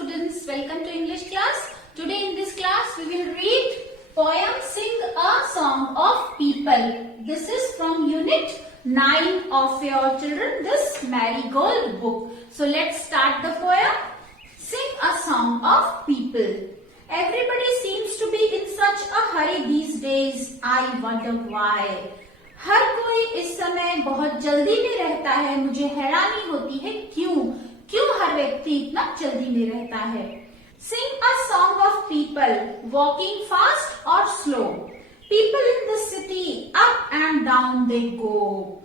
students, welcome to English class. Today in this class we will read poem Sing a Song of People. This is from unit 9 of your children, this Marigold book. So let's start the poem. Sing a Song of People. Everybody seems to be in such a hurry these days. I wonder why. हर कोई इस समय बहुत जल्दी में रहता है. मुझे हैरानी होती है क्यों हर व्यक्ति इतना जल्दी में रहता है. Sing a song of people, walking fast or slow. People in the city, up and down they go.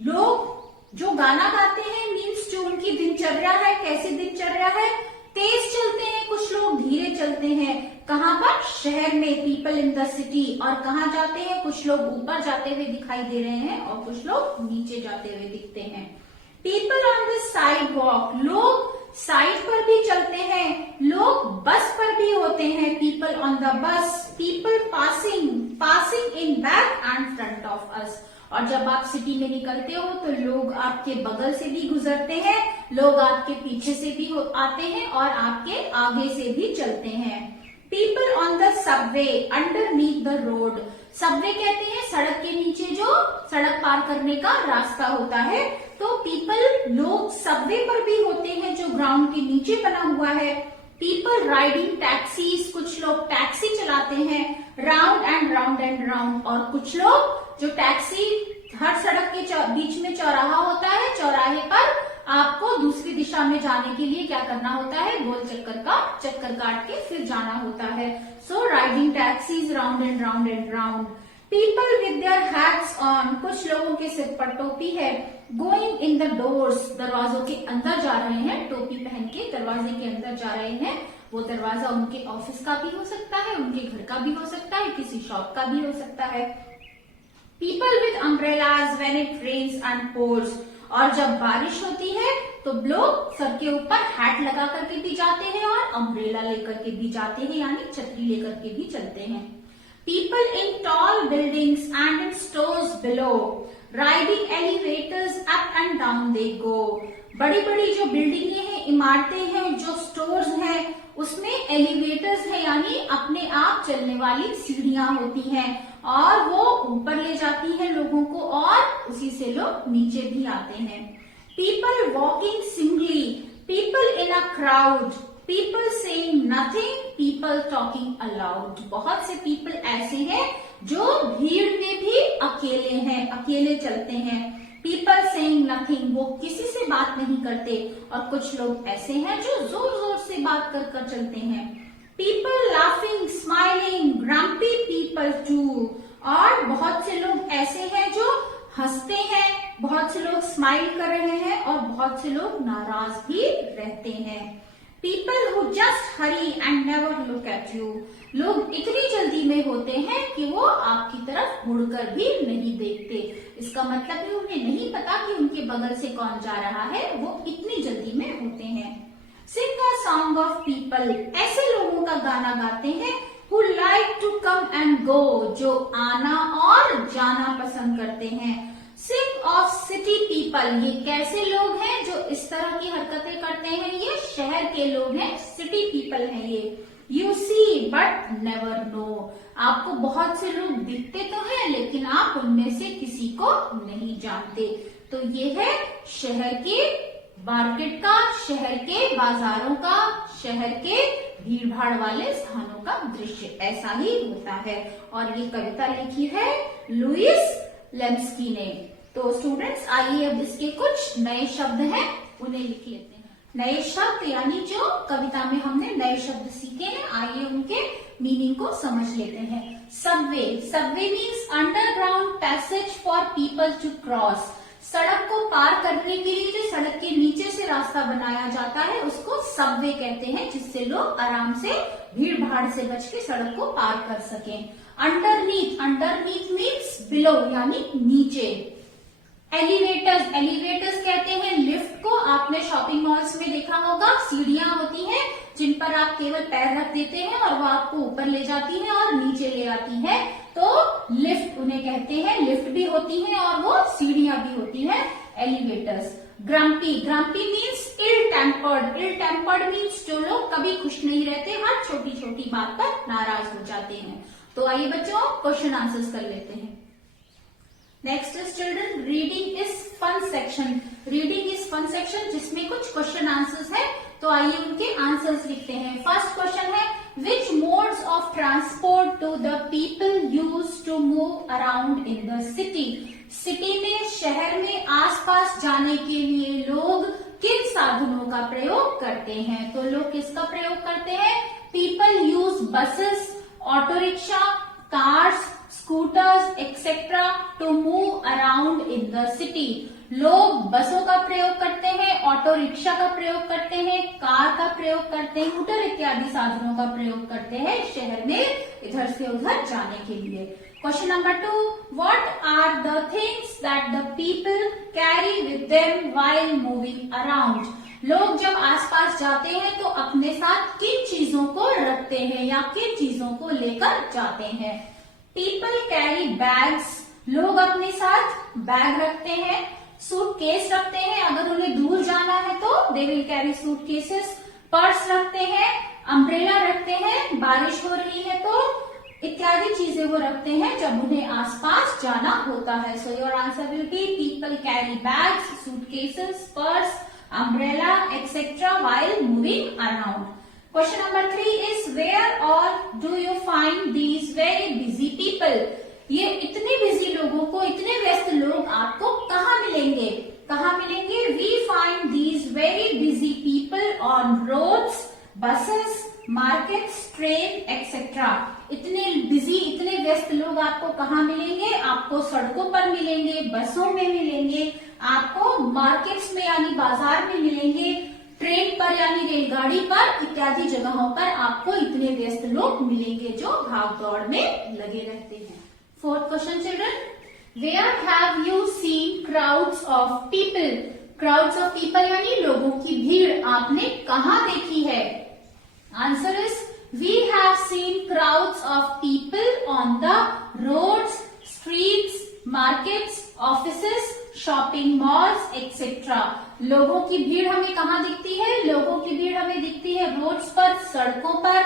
लोग जो गाना गाते हैं मीन्स जो उनकी दिनचर्या है, कैसी दिनचर्या है, तेज चलते हैं, कुछ लोग धीरे चलते हैं. कहाँ पर? शहर में. People in the city. और कहाँ जाते हैं? कुछ लोग ऊपर जाते हुए दिखाई दे रहे हैं और कुछ लोग नीचे जाते हुए दिखते हैं. People on the side walk. लोग साइड पर भी चलते हैं. लोग बस पर भी होते हैं. People on the bus. People passing in back and front of us. और जब आप सिटी में निकलते हो तो लोग आपके बगल से भी गुजरते हैं, लोग आपके पीछे से भी आते हैं और आपके आगे से भी चलते हैं. People on the Subway underneath the road. Subway कहते हैं सड़क के नीचे जो सड़क पार करने का रास्ता होता है. तो पीपल लोग सबवे पर भी होते हैं जो ग्राउंड के नीचे बना हुआ है. People riding taxis. कुछ लोग टैक्सी चलाते हैं. Round and round and round. और कुछ लोग जो टैक्सी, हर सड़क के बीच में चौराहा होता है, चौराहे पर आपको दूसरी दिशा में जाने के लिए क्या करना होता है? गोल चक्कर काट के फिर जाना होता है. So riding taxis round and round and round. People with their hats on. कुछ लोगों के सिर पर टोपी है. Going in the doors. दरवाजों के अंदर जा रहे हैं. टोपी पहन के दरवाजे के अंदर जा रहे हैं. वो दरवाजा उनके ऑफिस का भी हो सकता है, उनके घर का भी हो सकता है, किसी शॉप का भी हो सकता है. People with umbrellas when it rains and pours. और जब बारिश होती है तो लोग सर के ऊपर हैट लगा करके भी जाते हैं और अम्ब्रेला लेकर के भी जाते हैं, यानी छतरी लेकर के भी चलते हैं. People in tall buildings and in stores below. Riding elevators up and down they go. बड़ी बड़ी जो बिल्डिंगें हैं, इमारतें हैं, जो स्टोर्स हैं, उसमें एलिवेटर्स है, यानी अपने आप चलने वाली सीढ़ियां होती हैं और वो ऊपर ले जाती हैं लोगों को और उसी से लोग नीचे भी आते हैं. People walking singly. People in a crowd. People saying nothing. People talking allowed. बहुत से पीपल ऐसे हैं जो भीड़ में भी अकेले हैं, अकेले चलते हैं. People saying nothing. वो किसी से बात नहीं करते. और कुछ लोग ऐसे हैं जो जोर जोर से बात कर चलते हैं. People laughing smiling grumpy people too. और बहुत से लोग ऐसे हैं जो हंसते हैं, बहुत से लोग स्माइल कर रहे हैं और बहुत से लोग नाराज भी रहते हैं. People who just Hari and never look at you. लोग इतनी जल्दी में होते हैं कि वो आपकी तरफ मुड़कर भी नहीं देखते. इसका मतलब है उन्हें नहीं पता कि उनके बगल से कौन जा रहा है, वो इतनी जल्दी में होते हैं. सिंग अ सॉन्ग ऑफ पीपल. ऐसे लोगों का गाना गाते हैं who like to come and go. जो आना और जाना पसंद करते हैं. Sing of city people. ये कैसे लोग हैं जो इस तरह की हरकतें करते हैं? ये शहर के लोग हैं, सिटी पीपल हैं ये. You see but never know. आपको बहुत से लोग दिखते तो हैं लेकिन आप उनमें से किसी को नहीं जानते. तो ये है शहर के मार्केट का, शहर के बाजारों का, शहर के भीड़ भाड़ वाले स्थानों का दृश्य. ऐसा ही होता है. और ये कविता लिखी है लुइस लेम्स्की ने. तो स्टूडेंट्स आइए अब इसके कुछ नए शब्द हैं उन्हें लिख लेते हैं. नए शब्द यानी जो कविता में हमने नए शब्द सीखे हैं, आइए उनके मीनिंग को समझ लेते हैं. Subway. Subway means underground passage for people to cross. सड़क को पार करने के लिए जो सड़क के नीचे से रास्ता बनाया जाता है उसको सबवे कहते हैं, जिससे लोग आराम से भीड़ भाड़ से बच के सड़क को पार कर सकें. अंडरनीथ. अंडरनीथ मीन्स बिलो यानी नीचे. एलिवेटर्स. एलिवेटर्स कहते हैं लिफ्ट को. आपने शॉपिंग मॉल्स में देखा होगा, सीढ़ियां होती हैं जिन पर आप केवल पैर रख देते हैं और वो आपको ऊपर ले जाती हैं और नीचे ले आती है. तो लिफ्ट उन्हें कहते हैं. लिफ्ट भी होती है और वो सीढ़ियां भी होती हैं, एलिवेटर्स. ग्रम्पी, ग्रम्पी मीन्स इल टेम्पर्ड, इल टेम्पर्ड मीन्स जो लोग कभी खुश नहीं रहते, हर छोटी छोटी बात पर नाराज हो जाते हैं। तो आइए बच्चों क्वेश्चन आंसर्स कर लेते हैं। Next is children reading is fun section. Reading is fun section जिसमें कुछ क्वेश्चन आंसर्स है, तो आइए उनके आंसर्स लिखते हैं। फर्स्ट क्वेश्चन है which modes of transport do the people use to move around in the city. City में, शहर में आसपास जाने के लिए लोग किन साधनों का प्रयोग करते हैं। तो लोग किसका प्रयोग करते हैं? People use buses, auto rickshaw, cars, scooters etcetera to move around in the city. लोग बसों का प्रयोग करते हैं, ऑटो रिक्शा का प्रयोग करते हैं, कार का प्रयोग करते हैं, स्कूटर इत्यादि साधनों का प्रयोग करते हैं शहर में इधर से उधर जाने के लिए। Question number 2, what are the things that the people carry with them while moving around. लोग जब आसपास जाते हैं तो अपने साथ किन चीजों को रखते हैं या किन चीजों को लेकर जाते हैं। पीपल कैरी बैग्स, लोग अपने साथ बैग रखते हैं। सूटकेस रखते हैं, अगर उन्हें दूर जाना है तो they will carry suitcases. Purse रखते हैं, अम्ब्रेला रखते हैं, बारिश हो रही है तो इत्यादि चीजें वो रखते हैं जब उन्हें आसपास जाना होता है। So your answer will be people carry bags, suitcases, purse, umbrella etcetera while moving around. Question number 3 is where or do you find these very busy people? ये इतने बिजी लोगों को, इतने व्यस्त लोग आपको कहाँ मिलेंगे? कहाँ मिलेंगे? We find these very busy people on roads, buses, markets, train, etc. इतने बिजी, इतने व्यस्त लोग आपको कहाँ मिलेंगे? आपको सड़कों पर मिलेंगे, बसों में मिलेंगे, आपको मार्केट्स में यानी बाजार में मिलेंगे, ट्रेन पर यानी रेलगाड़ी पर इत्यादि जगहों पर आपको इतने व्यस्त लोग मिलेंगे जो भाग दौड़ में लगे रहते हैं। Fourth question children, where have you seen crowds of people. Crowds of people यानी लोगों की भीड़ आपने कहाँ देखी है? Answer is we have seen crowds of people on the roads, streets, markets, offices, shopping malls etcetera. लोगों की भीड़ हमें कहाँ दिखती है? लोगों की भीड़ हमें दिखती है रोड्स पर, सड़कों पर,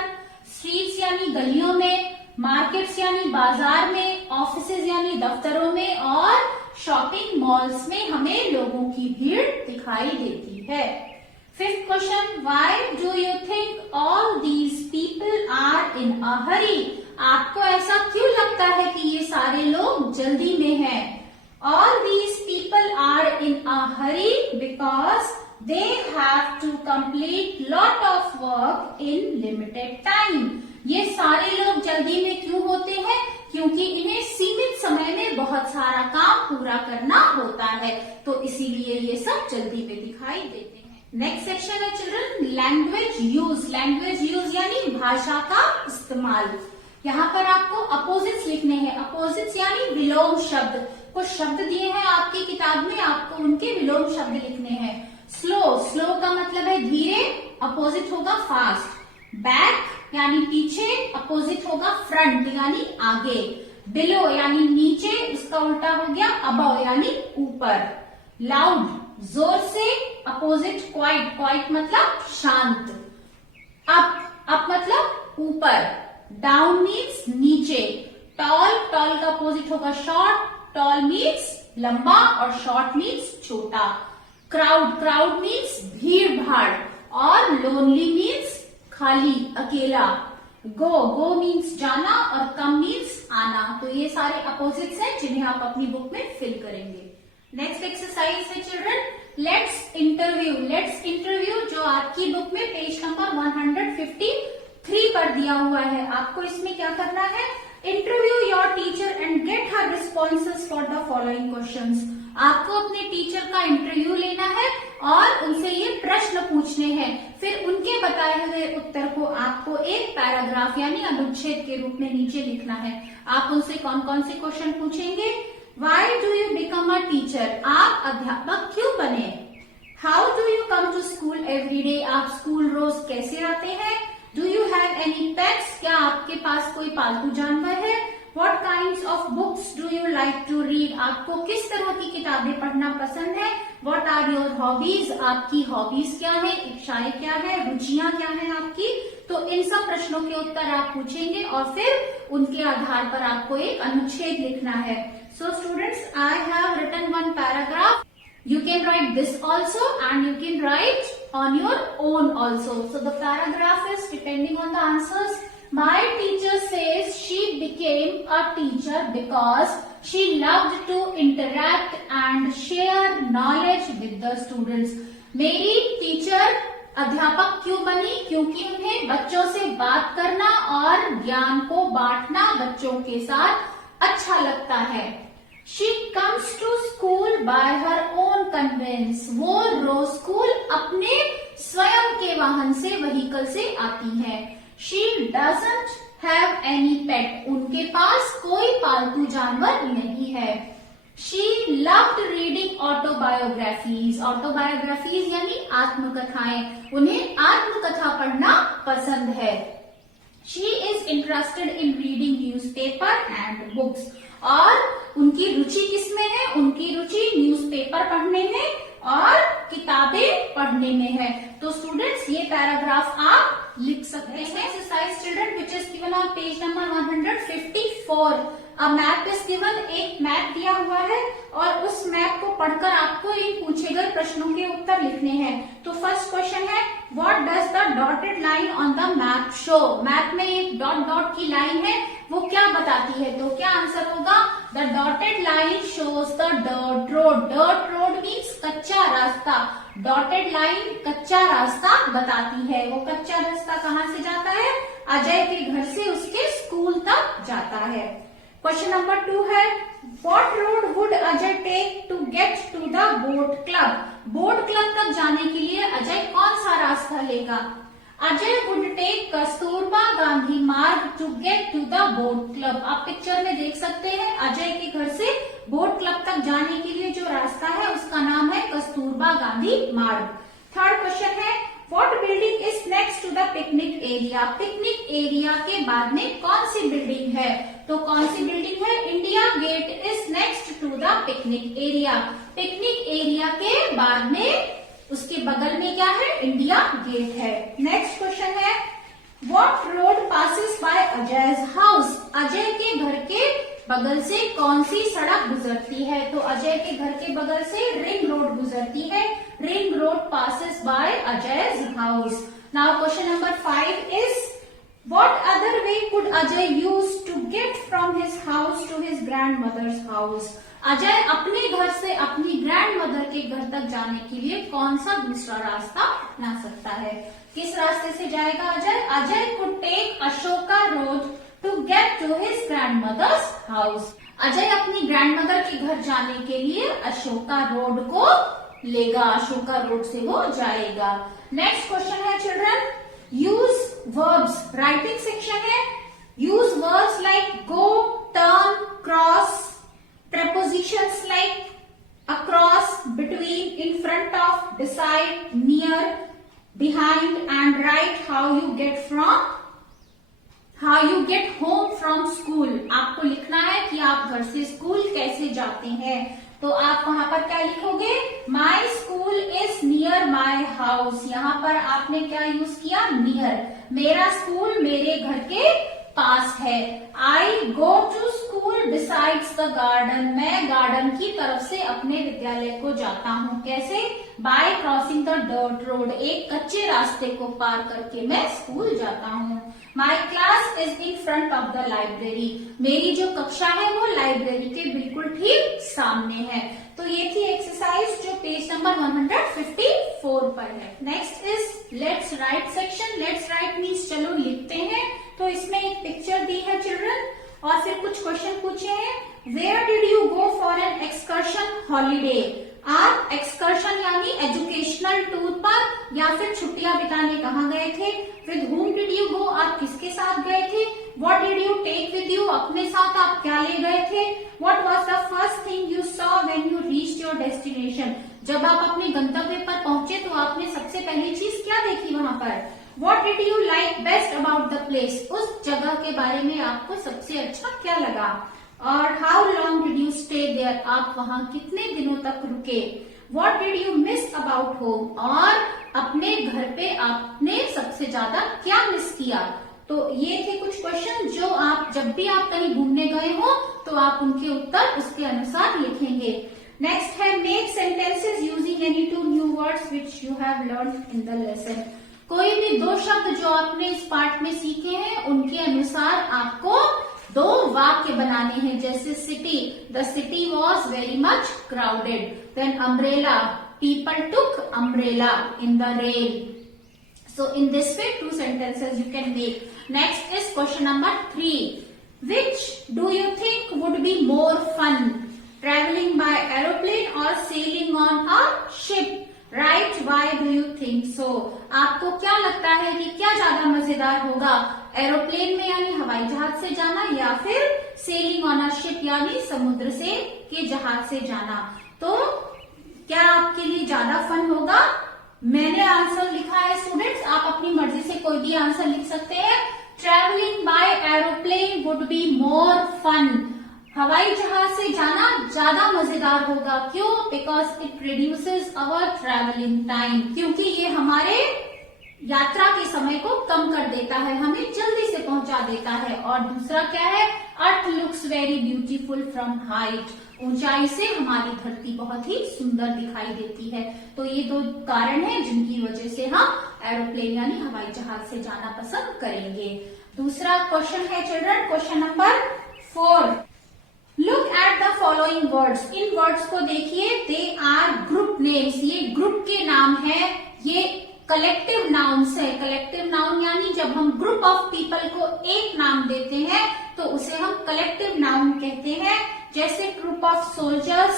स्ट्रीट्स यानी गलियों में, मार्केट्स यानी बाजार में, ऑफिसेज यानी दफ्तरों में और शॉपिंग मॉल्स में हमें लोगों की भीड़ दिखाई देती है। Fifth question, why do you think all these people are in a hurry. आपको ऐसा क्यों लगता है कि ये सारे लोग जल्दी में हैं? All these people are in a hurry because they have to complete lot of work in limited time. ये सारे लोग जल्दी में क्यों होते हैं? क्योंकि इन्हें सीमित समय में बहुत सारा काम पूरा करना होता है, तो इसीलिए ये सब जल्दी में दिखाई देते हैं। नेक्स्ट सेक्शन है children language use. Language use यानी भाषा का इस्तेमाल। यहाँ पर आपको अपोजिट्स लिखने हैं। अपोजिट्स यानी विलोम शब्द। कुछ शब्द दिए हैं आपकी किताब में, आपको उनके विलोम शब्द लिखने हैं। स्लो, स्लो का मतलब है धीरे, अपोजिट होगा फास्ट। बैक यानी पीछे, अपोजिट होगा फ्रंट यानी आगे। बिलो यानी नीचे, इसका उल्टा हो गया अबव यानी ऊपर। लाउड जोर से, अपोजिट क्वाइट, क्वाइट मतलब शांत। अप मतलब ऊपर। डाउन मीन्स नीचे। टॉल, टॉल का अपोजिट होगा शॉर्ट। टॉल मीन्स लंबा और शॉर्ट मीन्स छोटा। क्राउड, क्राउड मीन्स भीड़ भाड़ और लोनली मीन्स खाली, अकेला। गो, गो मीन्स जाना और कम मीन्स आना। तो ये सारे अपोजिट्स हैं जिन्हें आप अपनी बुक में फिल करेंगे। नेक्स्ट एक्सरसाइज है children let's interview. Let's interview जो आपकी बुक में पेज नंबर 153 पर दिया हुआ है। आपको इसमें क्या करना है? Interview your teacher and get her responses for the following questions. आपको अपने टीचर का इंटरव्यू लेना है और उनसे ये प्रश्न पूछने हैं, फिर उनके बताए हुए उत्तर को आपको एक पैराग्राफ यानी अनुच्छेद के रूप में नीचे लिखना है। आप उनसे कौन कौन से क्वेश्चन पूछेंगे? Why do you become a teacher, आप अध्यापक क्यों बने? How do you come to school every day, आप स्कूल रोज कैसे आते हैं? Do you have any pets, क्या आपके पास कोई पालतू जानवर है? What kinds of books do you like to read? आपको किस तरह की किताबें पढ़ना पसंद है? What are your hobbies? आपकी हॉबीज क्या है, इच्छाएं क्या है, रुचियां क्या है आपकी? तो इन सब प्रश्नों के उत्तर आप पूछेंगे और फिर उनके आधार पर आपको एक अनुच्छेद लिखना है. So students, I have written one paragraph. You can write this also and you can write on your own also. So the paragraph is depending on the answers. My teacher says she became a teacher because she loved to interact and share knowledge with the students. मेरी teacher अध्यापक क्यों बनी? क्योंकि उन्हें बच्चों से बात करना और ज्ञान को बांटना बच्चों के साथ अच्छा लगता है. She comes to school by her own conveyance. वो रोज स्कूल अपने स्वयं के वाहन से, व्हीकल से आती है. She doesn't have any pet. उनके पास कोई पालतू जानवर नहीं है. She loved reading autobiographies. Autobiographies यानी आत्मकथाएं. उन्हें आत्मकथा पढ़ना पसंद है. She is interested in reading newspaper and books. और उनकी रुचि किसमें है? उनकी रुचि न्यूज़पेपर पढ़ने में और किताबें पढ़ने में है. तो स्टूडेंट्स, ये पैराग्राफ आप लिख सकते हैं. Exercise children which is given on page number 154. A map is given. एक मैप दिया हुआ है और उस मैप को पढ़कर आपको इन पूछे गए प्रश्नों के उत्तर लिखने हैं. तो फर्स्ट क्वेश्चन है, what does the dotted line on the map show? Map में एक डॉट डॉट की लाइन है, वो क्या बताती है? तो क्या आंसर होगा? The dotted line shows the dirt road. Dirt road means कच्चा रास्ता. डॉटेड लाइन कच्चा रास्ता बताती है. वो कच्चा रास्ता कहाँ से जाता है? अजय के घर से उसके स्कूल तक जाता है. क्वेश्चन नंबर 2 है, what road would Ajay take to get to the boat club? Boat club तक जाने के लिए अजय कौन सा रास्ता लेगा? Ajay would take Kasturba Gandhi Marg to get to the boat club. आप पिक्चर में देख सकते हैं अजय के घर से बोट क्लब तक जाने के लिए जो रास्ता है उसका नाम है कस्तूरबा गांधी मार्ग. थर्ड क्वेश्चन है, what building is next to the picnic area? Picnic area के बाद में कौन सी बिल्डिंग है? तो कौन सी बिल्डिंग है? India Gate is next to the picnic area. Picnic area के बाद में उसके बगल में क्या है? इंडिया गेट है. नेक्स्ट क्वेश्चन है, what road passes by Ajay's house? Ajay के घर के बगल से कौन सी सड़क गुजरती है? तो अजय के घर के बगल से रिंग रोड गुजरती है. Ring road passes by Ajay's house. Now question number 5 is, what other way could Ajay use to get from his house to his grandmother's house? Ajay अपने घर से अपनी ग्रैंडमदर के घर तक जाने के लिए कौन सा दूसरा रास्ता अपना सकता है? किस रास्ते से जाएगा Ajay? Ajay could take Ashoka road to get to his grandmother's house. Ajay अपनी ग्रैंडमदर के घर जाने के लिए अशोका रोड को लेगा. अशोका रोड से वो जाएगा. नेक्स्ट क्वेश्चन है children, use verbs. Writing section है. Use verbs like go, turn, cross, prepositions like across, between, in front of, beside, near, behind and write how you get home from school. आपको लिखना है कि आप घर से school कैसे जाते हैं. तो आप वहां पर क्या लिखोगे? My school is near my house. यहाँ पर आपने क्या यूज किया? near. मेरा स्कूल मेरे घर के पास है. I go to school besides the garden. मैं गार्डन की तरफ से अपने विद्यालय को जाता हूँ. कैसे? By crossing the dirt road. एक कच्चे रास्ते को पार करके मैं स्कूल जाता हूँ. My class is in front of the library. मेरी जो कक्षा है वो लाइब्रेरी के बिल्कुल ठीक सामने है. तो ये थी एक्सरसाइज जो पेज नंबर 154 पर है. Next is let's write section. Let's write means चलो लिखते हैं. तो इसमें एक पिक्चर दी है चिल्ड्रन और फिर कुछ क्वेश्चन पूछे हैं. Where did you go for an excursion holiday? आप एक्सकर्शन यानी एजुकेशनल टूर पर या फिर छुट्टियां बिताने कहाँ गए थे? विद हुम डिड यू गो? आप किसके साथ गए थे? What did you take with you? अपने साथ आप क्या ले गए थे? What was the first thing you saw when you reached your destination? जब आप अपने गंतव्य पर पहुंचे तो आपने सबसे पहली चीज क्या देखी वहां पर? What did you like best about the place? उस जगह के बारे में आपको सबसे अच्छा क्या लगा? और how long did you stay there? आप वहां कितने दिनों तक रुके? What did you miss about home? और अपने घर पे आपने सबसे ज्यादा क्या मिस किया? तो ये थे कुछ क्वेश्चन जो आप जब भी आप कहीं घूमने गए हो तो आप उनके उत्तर उसके अनुसार लिखेंगे। नेक्स्ट है make sentences using any two new words which you have learn in the lesson. कोई भी दो शब्द जो आपने इस पाठ में सीखे हैं उनके अनुसार आपको दो वाक्य बनाने हैं। जैसे city, the city was very much crowded. Then umbrella, people took umbrella in the rain. So in this way, two sentences you can make. Next is question number 3. Which do you think would be more fun? Traveling by aeroplane or sailing on a ship? Right? Why do you think so? आपको क्या लगता है कि क्या ज्यादा मजेदार होगा? Aeroplane में यानी हवाई जहाज से जाना या फिर सेलिंग ऑन अ शिप यानी समुद्र से के जहाज से जाना? तो क्या आपके लिए ज्यादा फन होगा? मैंने आंसर लिखा है स्टूडेंट्स, आप अपनी मर्जी से कोई भी आंसर लिख सकते हैं। Travelling by aeroplane would be more fun. हवाई जहाज से जाना ज्यादा मजेदार होगा। क्यों? Because it reduces our travelling time, क्योंकि ये हमारे यात्रा के समय को कम कर देता है, हमें जल्दी से पहुंचा देता है। और दूसरा क्या है? Earth looks very beautiful from height. ऊंचाई से हमारी धरती बहुत ही सुंदर दिखाई देती है। तो ये दो कारण हैं जिनकी वजह से हम एरोप्लेन यानी हवाई जहाज से जाना पसंद करेंगे। दूसरा क्वेश्चन है children, question number 4। Look at the following words. In words को देखिए, दे आर ग्रुप नेम्स। ये ग्रुप के नाम है, ये कलेक्टिव नाउन्स है। कलेक्टिव नाउन यानी जब हम ग्रुप ऑफ पीपल को एक नाम देते हैं तो उसे हम कलेक्टिव नाउन कहते हैं। जैसे group of soldiers,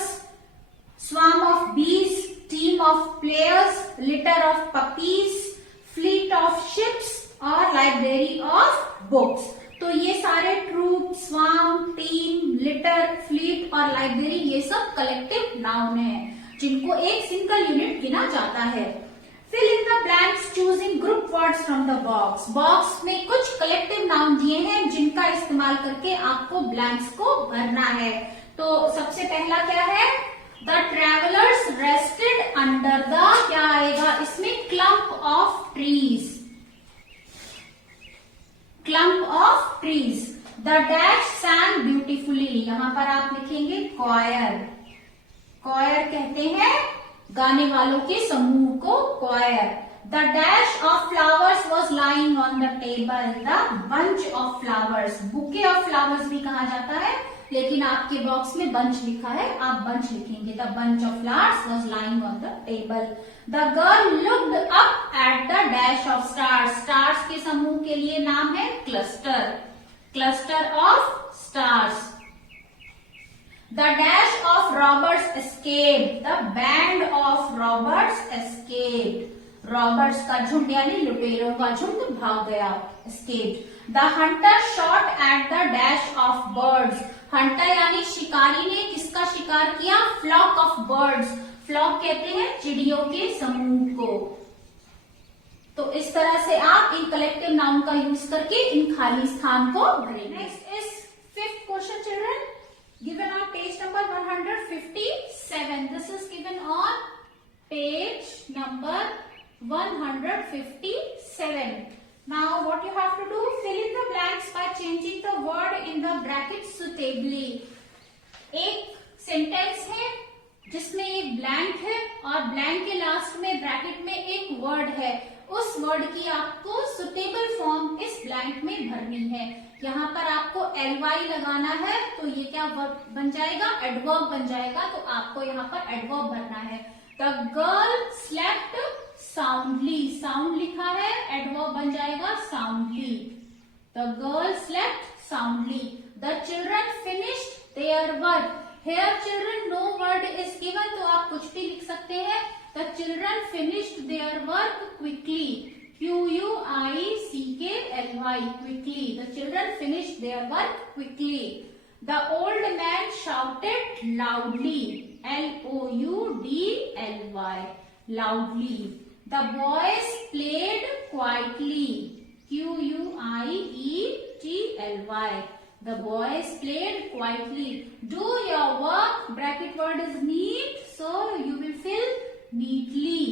swarm of bees, team of players, litter of puppies, fleet of ships और लाइब्रेरी ऑफ बुक्स। तो ये सारे troop, swarm, team, litter, fleet और लाइब्रेरी ये सब कलेक्टिव नाउन है जिनको एक सिंगल यूनिट गिना जाता है। Fill in the blanks choosing group words from the box. Box में कुछ कलेक्टिव नाउन दिए हैं जिनका इस्तेमाल करके आपको ब्लैंक्स को भरना है। तो सबसे पहला क्या है? The travelers rested under the, क्या आएगा इसमें? clump of trees. clump of trees. The dash sang beautifully. यहाँ पर आप लिखेंगे choir. choir कहते हैं गाने वालों के समूह को choir. The dash of flowers was lying on the table. The bunch of flowers. bouquet of flowers भी कहा जाता है, लेकिन आपके बॉक्स में bunch लिखा है, आप bunch लिखेंगे। The bunch of flowers was lying on the table. The girl looked up at the dash of stars. stars के समूह के लिए नाम है cluster. cluster of stars. The dash of robbers escaped. The band of robbers escaped. robbers का झुंड यानी लुटेरों का झुंड भाग गया, escaped. The hunter shot at the dash of birds. hunter यानी शिकारी ने किसका शिकार किया? flock of birds. flock कहते हैं चिड़ियों के समूह को। तो इस तरह से आप इन कलेक्टिव नाउन का यूज करके इन खाली स्थान को भरेंगे। Next is 5th question children, given on page number 157. This is given on page number 157. Now what you have to do, fill in the blanks by changing the word in the brackets suitably. एक sentence है जिसमें एक blank है और blank के last में bracket में एक वर्ड है। उस वर्ड की आपको सुटेबल फॉर्म इस ब्लैंक में भरनी है। यहाँ पर आपको ly लगाना है तो ये क्या वर्ब बन जाएगा? एडवर्ब बन जाएगा। तो आपको यहाँ पर एडवर्ब भरना है। The girl slept soundly, sound लिखा है, एडवर्ब बन जाएगा soundly. The girl slept soundly. The children finished their work. Here children no word is given, तो आप कुछ भी लिख सकते हैं। The children finished their work quickly, Q-U-I-C-K-L-Y, quickly. The children finished their work quickly. The old man shouted loudly, L-O-U-D-L-Y, loudly. The boys played quietly. Q-U-I-E-T-L-Y. The boys played quietly. Do your work. Bracket word is neat, so you will fill neatly.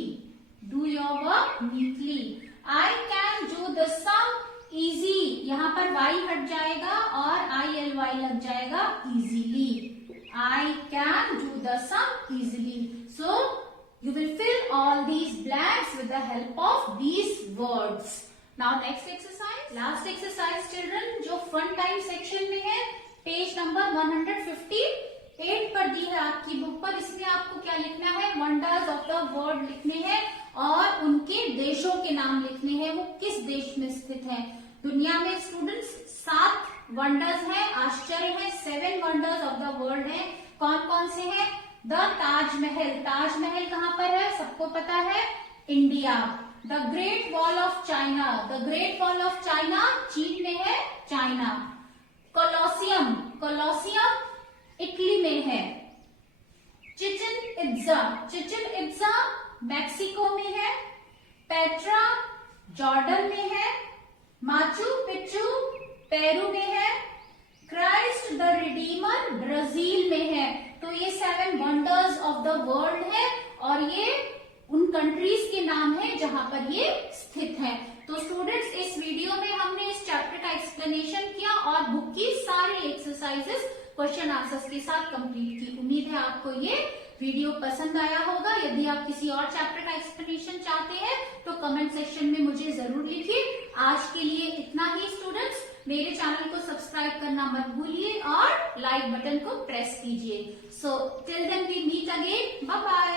Do your work neatly. I can do the sum easy. यहाँ पर y हट जाएगा और I-L-Y लग जाएगा easily. I can do the sum easily. So you will fill all these blanks with the help of these words. Now next exercise, last exercise children, जो fun time section में है, page number 158 पर दी है आपकी book पर. इसमें आपको क्या लिखना है? वंडर्स ऑफ द वर्ल्ड लिखने हैं और उनके देशों के नाम लिखने हैं, वो किस देश में स्थित है. दुनिया में स्टूडेंट्स 7 वंडर्स हैं, आश्चर्य हैं, 7 वंडर्स ऑफ द वर्ल्ड हैं. कौन कौन से हैं? द ताजमहल. ताजमहल कहाँ पर है? सबको पता है, India. The great wall of China. The great wall of China चीन में है, चाइना. कोलोसियम. कोलोसियम इटली में है. चिचिन इट्जा. चिचिन इट्जा मैक्सिको में है. पेट्रा जॉर्डन में है. माचू पिच्चू पेरू में है. क्राइस्ट द रिडीमर ब्राजील में है. तो ये 7 वंडर्स ऑफ द वर्ल्ड है और ये उन कंट्रीज के नाम है जहां पर ये स्थित है. तो स्टूडेंट्स, इस वीडियो में हमने इस चैप्टर का एक्सप्लेनेशन किया और बुक की सारी एक्सरसाइजेस क्वेश्चन आंसर्स के साथ कंप्लीट की. उम्मीद है आपको ये वीडियो पसंद आया होगा. यदि आप किसी और चैप्टर का एक्सप्लेनेशन चाहते हैं तो कमेंट सेक्शन में मुझे जरूर लिखिए. आज के लिए इतना ही स्टूडेंट्स. मेरे चैनल को सब्सक्राइब करना मत भूलिए और लाइक बटन को प्रेस कीजिए. So till then we meet again. Bye bye.